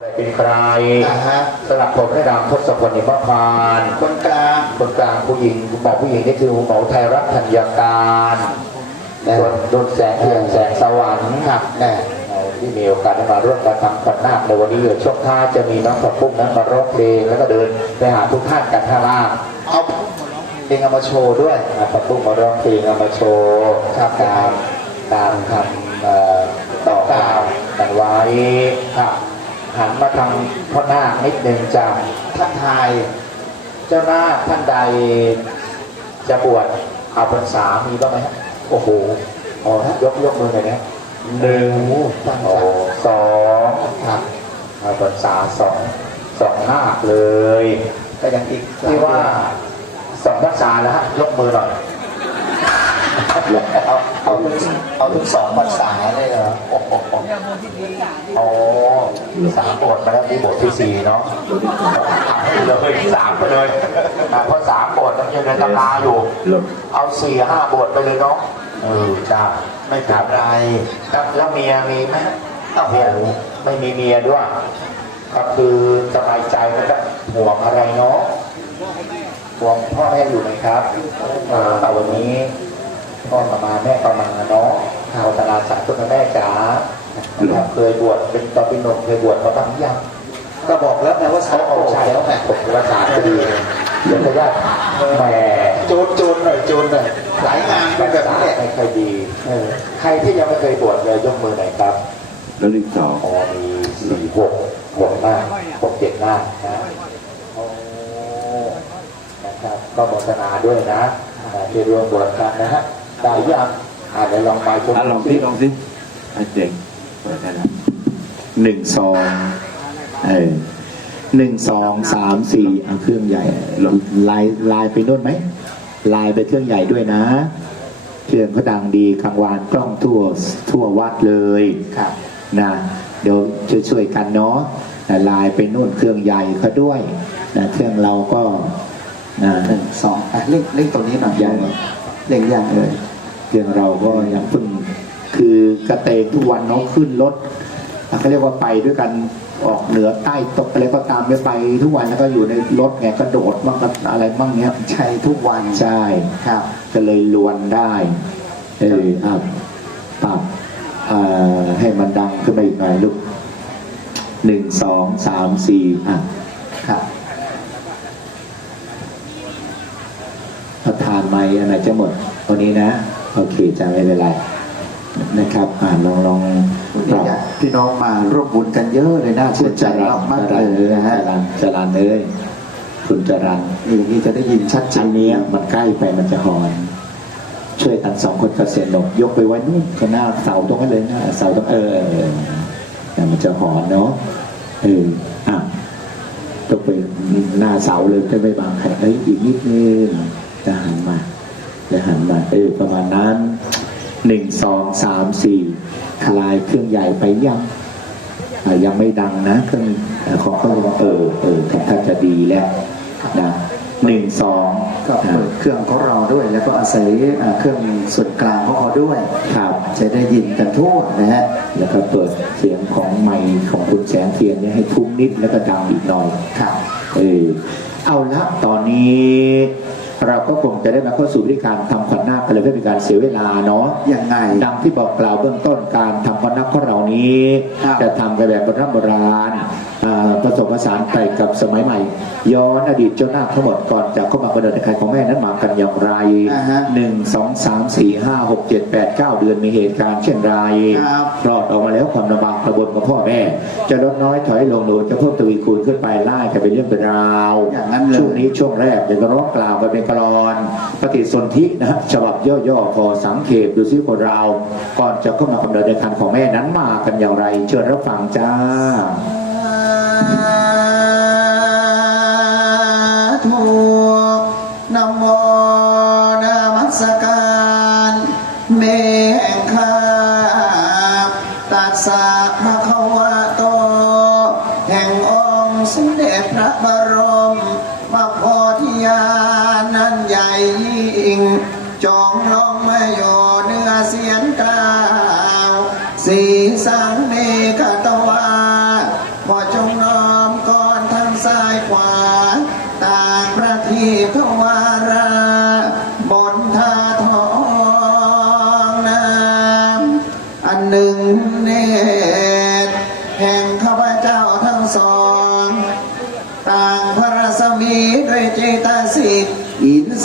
เป็นใครอ่าฮะสลับผมให้ดำทศพลนิมพานต์คนกลางคนกลางผู้หญิงหมอผู้หญิงนี่คือหมอไทยรัฐธัญญาการนะส่วนรุ่นแสงเทียนแสงสวรรค์ครับแน่ที่มีโอกาสได้มาร่วมการทำขวัญนาคในวันนี้เดี๋ยวช่วงท้ายจะมีน้องผักปุ้งนั้นมาร้องเพลงแล้วก็เดินไปหาทุกท่านกันท่างล่างเอาเพลงเอามาโชว์ด้วยนะผักปุ้งมาร้องเพลงเอามาโชว์ครับตามตามคำเอ่อต่อกล่าวกันไว้ครับ หันมาทางพ่อนานิดนึงจ้าท่านทายเจ้าหน้าท่านใดจะบวชเอาพรรษามีบ้างไหมฮะโอ้โหอ๋อยกยกมือหน่อยนะหนึ่งตั้งใจสองครับเอาพรรษาสองสองหน้าเลยก็ยังอีกที่ว่าสองพรรษาแล้วฮะยกมือหน่อย เอาเอาถึงเอาถึงสองภาษาเลยเหรอโอ้โหโอ้สามบทมาแล้วนี่บทที่สี่เนาะเลยสามไปเลยนะเพราะสามบทมันยังในตำราอยู่ เอาสี่ห้าบทไปเลยเนาะเออจ้าไม่เป็นไรแล้วแล้วเมียมีไหมโอ้โหไม่มีเมียด้วย ก็คือสบายใจแล้วก็ห่วงอะไรเนาะห่วงพ่อแม่อยู่ไหมครับเอ่อแต่วันนี้ พ่อมามาแม่ก็มาเนาะข่าวตลาดสายต้นแม่จ๋านะครับเคยบวชเป็นตอนเป็นหนุ่มเคยบวชมาบ้างหรือยังก็บอกแล้วไงว่าสาเขาวเอาโอ้ใช่ใช่แล้แล้ววแม่ไงผมภาษาพอดีเดี๋ยวจะญาติแหมโจนโจนหน่อยโจนหน่อยหลายงานเป็ภานแบบษานี้แหละไม่ค่อยดีเออใครที่ยังไม่เคยบวชเลยยกมือหน่อยครับ แล้วอีกสองอ๋อมีสี่หกหกหน้าหกเจ็ดหน้านะโอ้นะครับก็โมทนาด้วยนะอ่าที่ร่วมบวชกันนะฮะ ได้ยังอ่าเดี๋ยวลองไปชมอะลองสิลองสิอะเด็กเปิดได้แล้วหนึ่งสองเออหนึ่งสองสามสี่เอาเครื่องใหญ่ลงลายลายไปนู่นไหมลายไปเครื่องใหญ่ด้วยนะ เครื่องเขาดังดีกลางวานกล้องทั่วทั่ววัดเลยครับนะเดี๋ยวช่วยๆกันเนาะนะลายไปนู่นเครื่องใหญ่เขาด้วยนะเครื่องเราก็นะหนึ่งสองอะเล่นเล่นตัวนี้หน่อยยังเล่นยังเลย เรื่องเราก็ยังเพิ่งคือกระเตงทุกวันเนาะขึ้นรถเขาเรียกว่าไปด้วยกันออกเหนือใต้ตกอะไรก็ตามไปไปทุกวันแล้วก็อยู่ในรถไงกระโดดมั่งอะไรมั่งเนี้ยใช้ทุกวันใช่ครับ ก็เลยลวนได้เอออะปรับให้มันดังขึ้นมาอีกหน่อยลูกหนึ่งสองสามสี่อะครับเอาทานไหมอันไหนจะหมดวันนี้นะ โอเคจะไม่เป็นไรนะครับอ่าลองลองปนี่รับญาติพี่น้องมาร่วมบุญกันเยอะเลยน่าชื่นใจมากๆเลยนะฮะจรันจรันเอ้ยคุณจรันอย่างนี้จะได้ยินชัดเจอันนเนี้ยมันใกล้ไปมันจะหอนช่วยกันสองคนกระเซ็นหนกยกไปไว้นู่นก็หน้าเสาตรงนั้นเลยหน้าเสาตรงเออแต่มันจะหอนเนาะเอออะต้องไปหน้าเสาเลยจะไม่บางใครเอ้ยอีกนิดนึงจะหันมา จะหันมาเออประมาณนั้นหนึ่งสองสามสี่คลายเครื่องใหญ่ไปยังอะยังไม่ดังนะเครื่องอะของเขายังเออเออถ้าจะดีแล้วนะหนึ่งสองก็เปิดเครื่องของเราด้วย แล้วก็อาศัยอ่าเครื่องส่วนกลางของเขาด้วยครับจะได้ยินกันทั่วนะฮะแล้วก็เปิดเสียงของไมค์ของคุณแสงเทียนเนี่ยให้ทุ้มนิดแล้วก็ดังอีกหน่อยครับเออเอาละตอนนี้ เราก็คงจะได้มาเข้าสู่วิธีการทำขวัญนาคกันเลยเพื่อเป็นการเสียเวลาเนาะยังไง ดังที่บอกกล่าวเบื้องต้นการทำขวัญนาคของเรานี้ ครับ จะทำกันแบบโบราณโบราณอ่าผสมผสานไปกับสมัยใหม่ ย้อนอดีตเจ้านาคทั้งหมดก่อนจะเข้ามากำเนิดในใครของแม่นั้นมากันอย่างไรอ่าฮะหนึ่งสองสามสี่ห้าหกเจ็ดแปดเก้าเดือนมีเหตุการณ์เช่นไรครับรอดออกมาแล้วความลำบากกระบวนกับพ่อแม่ จะลดน้อยถอยลงหรือจะเพิ่มทวีคูณขึ้นไปไล่กันเป็นเรื่องเป็นราว อย่างนั้นเลย ช่วงนี้ช่วงแรกเดี๋ยวจะร้องกล่าวกันเป็นกรอนปฏิสนธินะฮะฉบับย่อๆพอสังเขปดูซิคนเรา ก่อนจะเข้ามากำเนิดในคันของแม่นั้นมากันอย่างไร เชิญรับฟังจ้า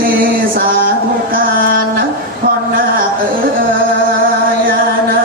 สีสาธุการนะพอนาอ๋านา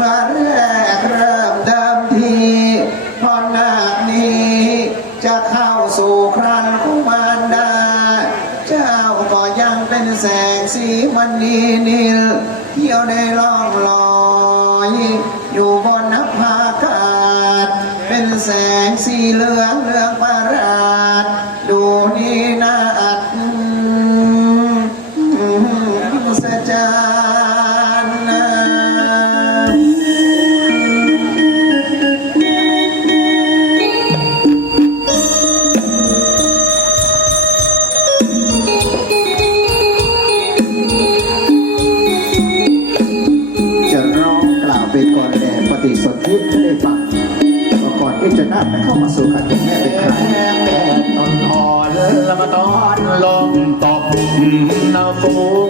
มาเริ่มเดิมทีพอาคนี้ จะเข้าสู่ครันของมารดา เจ้าก็ยังเป็นแสงสีมันนีนิลเที่ยวได้ล่องลอยอยู่บนนภาอากาศ เป็นแสงสีเหลือง เพื่จะได้ไปเข้ามาสู่กัรเป็นแม่เป็นใครตอนอ่อนละมาตอนลมตกน้ำฝน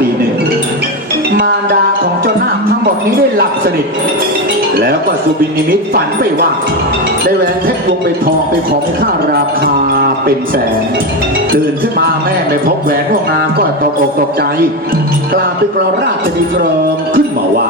ตีหนึ่ง มารดาของเจ้านาคทั้งหมดนี้ได้หลับสนิท แล้วก็สุบินนิมิตฝันไปว่า ได้แหวนเพชรวงเป็นทองเป็นของมีค่าราคาเป็นแสน ตื่นขึ้นมาแม่ไม่พบแหวนวงงามก็ตกอกตกใจ กลางไปกราวราชดีเกริมขึ้นมาว่า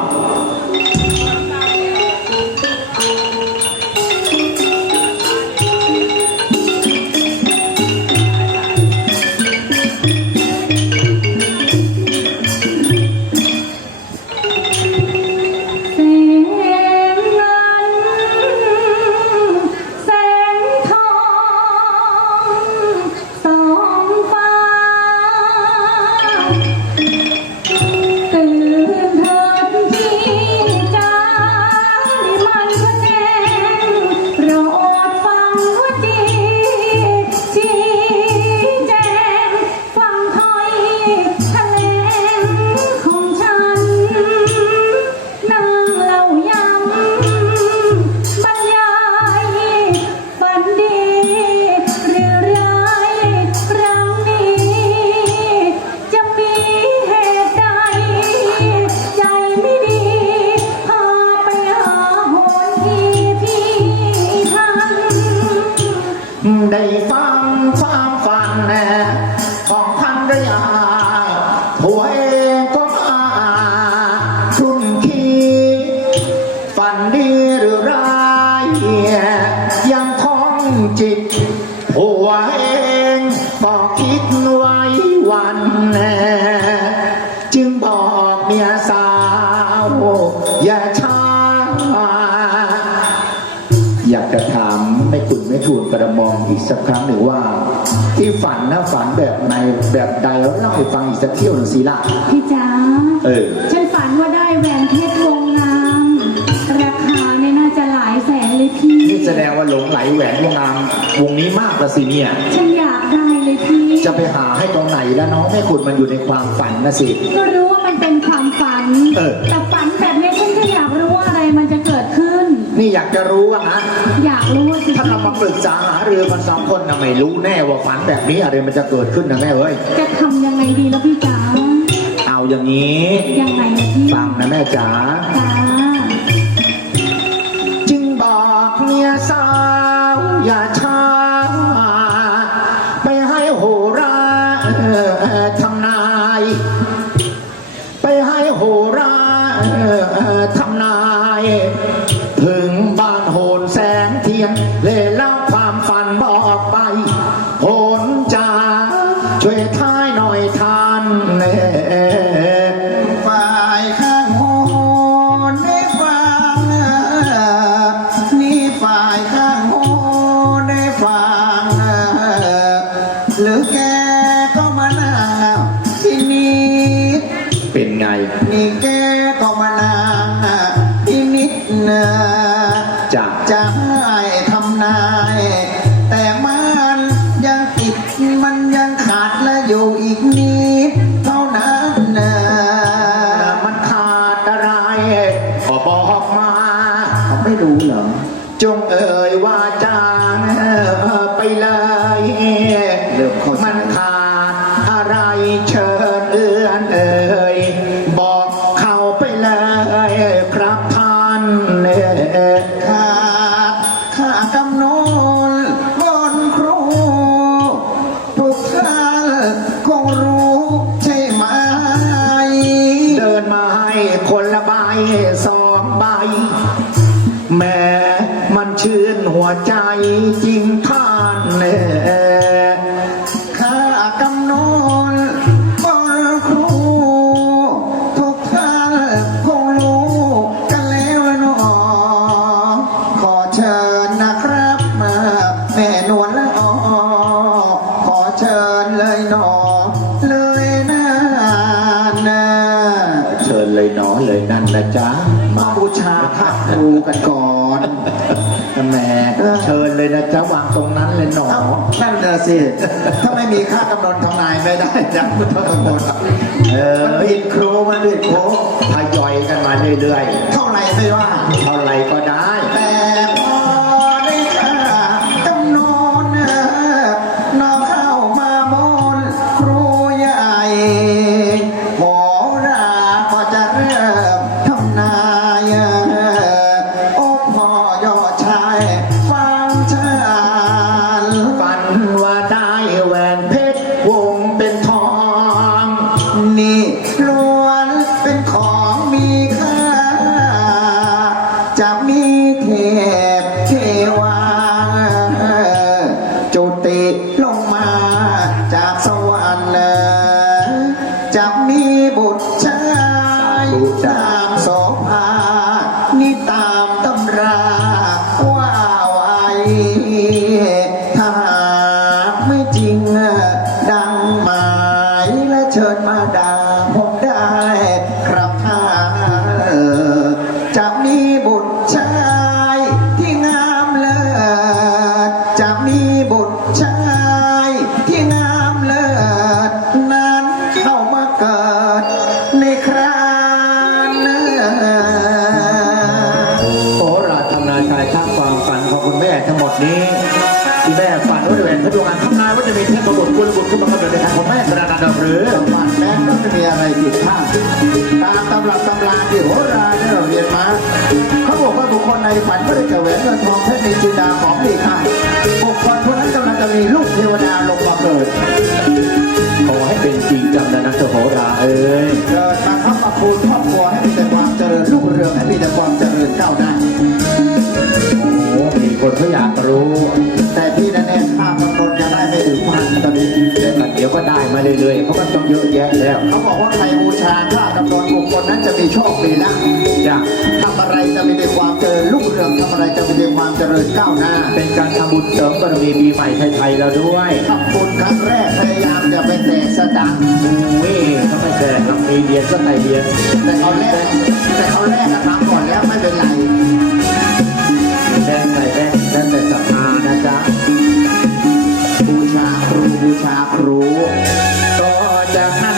ผัวเองก็คิดไว้วันแน่จึงบอกเมียสาว อย่าช้า อยากจะถามแม่คุณแม่ทูลกระหมอมอีกสักครั้งหนึ่งว่า ที่ฝันนะฝันแบบในแบบใดแล้วเล่าให้ฟังอีกสักเที่ยวหนึ่งสิล่ะพี่จ๋าเออ ฉันฝันว่าได้แหวนเพชรวงงา เลยพี่ นี่แสดงว่าหลงไหลแหวนวงงามวงนี้มากละสิเนี่ย ฉันอยากได้เลยพี่ จะไปหาให้ตรงไหนแล้วน้องแม่คุณมันอยู่ในความฝันนะสิ ก็รู้ว่ามันเป็นความฝัน เออ แต่ฝันแบบนี้ฉันก็อยากรู้ว่าอะไรมันจะเกิดขึ้น นี่อยากจะรู้ว่านะอยากรู้ว่าสิถ้าเรามาปรึกษาหารือกันสองคนนะไม่รู้แน่ว่าฝันแบบนี้อะไรมันจะเกิดขึ้นนะแม่เอ้ย จะทำยังไงดีแล้วพี่จ๋าเอาอย่างนี้ ยังไงนะพี่ ฟังนะแม่จ๋าา นา ใจจริงท่านเอ่ยข้ากำนนบนครูทุกท่านคงรู้กันแล้วเนอขอเชิญนะครับมาแม่นวลละออขอเชิญเลยหนอเลยนะนะเชิญเลยเนาะเลยนั่นนะจ๊ะมาบูชาพระครูกันก่อน แหม่เชิญเลยนะจ๊ะวางตรงนั้นเลยหนอเอ้านั่นน่ะสิ ถ้าไม่มีค่ากำนนทำนายไม่ได้จังพุทธกำนนเออมันผิดครูมันผิดครูทยอยกันมาเรื่อยเท่าไหร่ไม่ว่าๆเท่าไหรก็ รือฝันแม้ก็ไม่มีอะไรผิดพลาดตามตำรับตำราที่โหราที่เราเรียนมา เขาบอกว่าบุคคลในฝันก็ได้แก่แหวนเงินทองเพชรนินจินดาของดีค่าบุคคลคนนั้นกำลังจะมีลูกเทวดาลงมาเกิดขอให้เป็นจริงจำนะนักโหราเอ้ยเกิดมาทับมาคูณครอบครัวให้มีแต่ความเจริญรุ่งเรืองให้มีแต่ความเจริญก้าวหน้าโอ้มีคนเขาอยากรู้ แต่ที่แน่ๆข้ามกำหนจะได้ไม่ถึงพันตอนนี้ เดี๋ยวก็ได้มาเรื่อยๆเพราะมันต้องเยอะแยะแล้วเขาบอกว่าใครบูชาข้ากำหนดบุคคลนั้นจะมีโชคดีนะจ้ะทำอะไรจะมีแต่ความเจริญรุ่งเรืองทำอะไรจะมีแต่ความเจริญก้าวหน้า เป็นการทำบุญเสริมบารมีปีใหม่ไทยๆแล้วด้วยทำบุญครั้งแรกพยายามจะไปแตกสตังค์โอ้ยเขาไม่แจกหรอกมีเรียนก็ใส่เรียนแต่เขาแรกแต่เขาแรกกระทำก่อนแล้วไม่เป็นไรแบงค์ใส่แบงค์แล้วแต่ศรัทธานะจ๊ะบูชาครูบูชาครู ก็จากนั้นมาไม่นานนักพระ